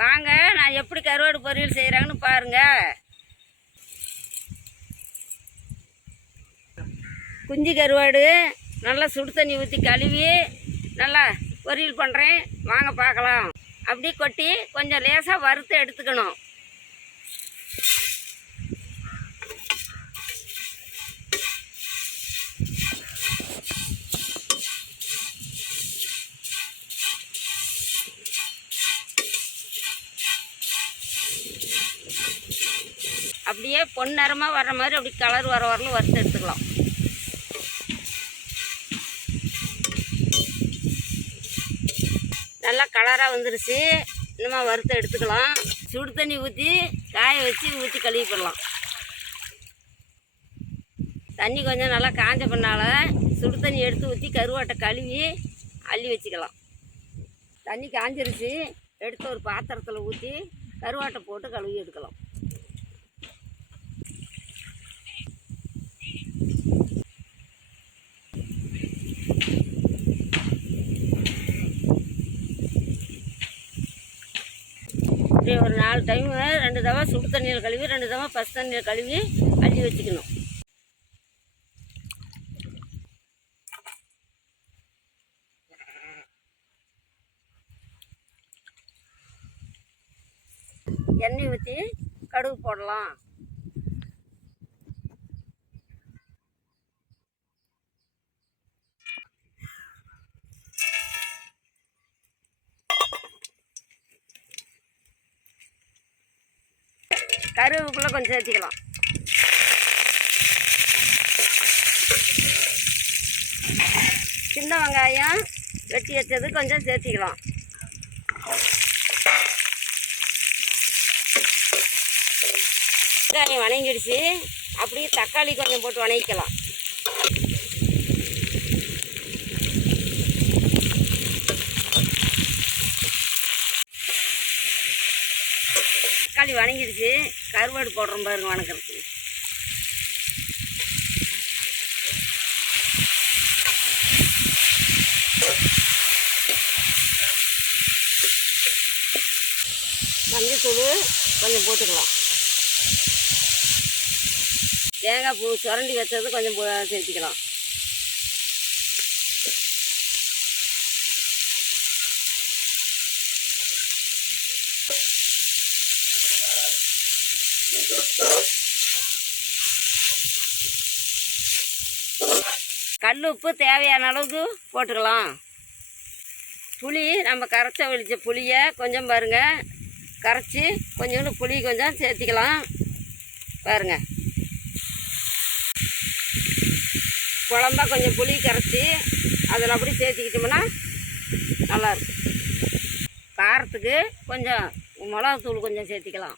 வாங்க நான் எப்படி கருவாடு பொரியல் செய்கிறாங்கன்னு பாருங்கள் குஞ்சு கருவாடு நல்லா சுடு தண்ணி ஊற்றி கழுவி நல்லா பொரியல் பண்ணுறேன் வாங்க பார்க்கலாம். அப்படி கொட்டி கொஞ்சம் லேசாக வறுத்து எடுத்துக்கணும். அப்படியே பொன்னரமாக வர்ற மாதிரி அப்படி கலர் வர வரலும் வறுத்து எடுத்துக்கலாம். நல்லா கலராக வந்துருச்சு. இன்னுமா வறுத்து எடுத்துக்கலாம். சுடு தண்ணி ஊற்றி காய வச்சு ஊற்றி கழுவி போடலாம். தண்ணி கொஞ்சம் நல்லா காஞ்ச பண்ணால சுடு தண்ணி எடுத்து ஊற்றி கருவாட்டை கழுவி அள்ளி வச்சுக்கலாம். தண்ணி காஞ்சிருச்சு. எடுத்து ஒரு பாத்திரத்தில் ஊற்றி கருவாட்டை போட்டு கழுவி எடுக்கலாம். இப்படி ஒரு நாலு டைம் ரெண்டு தவா சுடு தண்ணியில் கழுவி ரெண்டு தவா பசு தண்ணியில் கழுவி அள்ளி வச்சுக்கணும். எண்ணெய் ஊற்றி கடுகு போடலாம். கருவேப்பிலை கொஞ்சம் சேர்த்திக்கலாம். சின்ன வெங்காயம் வெட்டி வச்சது கொஞ்சம் சேர்த்திக்கலாம். வெங்காயம் வணங்கிடுச்சு. அப்படியே தக்காளி கொஞ்சம் போட்டு வணங்கிக்கலாம் தக்காளி வணங்கிடுச்சு. கருவாடு போடுறோம் பாருங்க வணக்கிறதுக்கு. மஞ்சத்தூள் கொஞ்சம் போட்டுக்கலாம். தேங்காய் பூ சுரண்டி வச்சது கொஞ்சம் சேர்த்திக்கலாம். கல் உப்பு தேவையான அளவுக்கு போட்டுக்கலாம். புளி நம்ம கரைச்ச ஒழிச்ச புளியை கொஞ்சம் பாருங்கள் கரைச்சி கொஞ்சோண்டு புளி கொஞ்சம் சேர்த்திக்கலாம். பாருங்க. குழம்பா கொஞ்சம் புளி கரைச்சி அதில் அப்படி சேர்த்திக்கிட்டோம்னா நல்லாயிருக்கும் காரத்துக்கு கொஞ்சம் மிளகாத்தூள் கொஞ்சம் சேர்த்திக்கலாம்.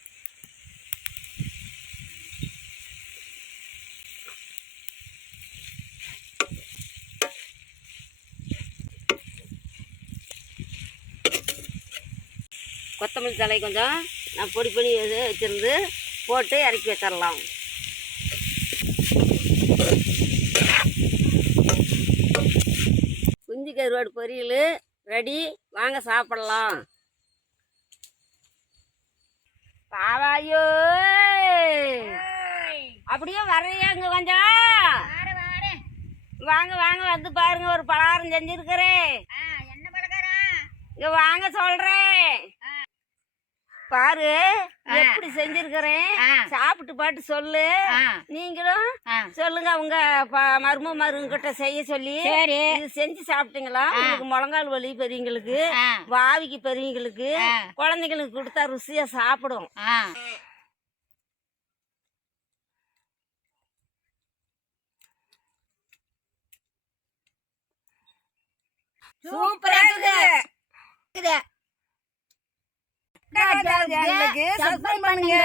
கொத்தமல்லி தழை கொஞ்சம் நான் பொடி பண்ணி வச்சு- வச்சிருந்து போட்டு இறக்கி வச்சிடலாம் குஞ்சு கருவாடு பொரியல் ரெடி. வாங்க சாப்பிடலாம். பாவாயோ! அப்படியே வரையாங்க கொஞ்சம். வாங்க வாங்க வந்து பாருங்க ஒரு பலகாரம் செஞ்சிருக்கிறேன். இங்க வாங்க சொல்றேன். பாரு எப்படி செஞ்சிருக்கிறேன். சாப்பிட்டு பாட்டு சொல்லு. நீங்களும். சொல்லுங்க உங்க மரும மருங்கிட்ட செய்ய சொல்லி. இது செஞ்சு சாப்பிட்டீங்களா உங்களுக்கு முழங்கால் வலி பெரியவங்களுக்கு. வாவிக்கு பெரியவங்களுக்கு. குழந்தைங்களுக்கு கொடுத்தா ருசியா சாப்பிடும் சூப்பரா இருக்குது சப்ஸ்கிரைப் பண்ணுங்க.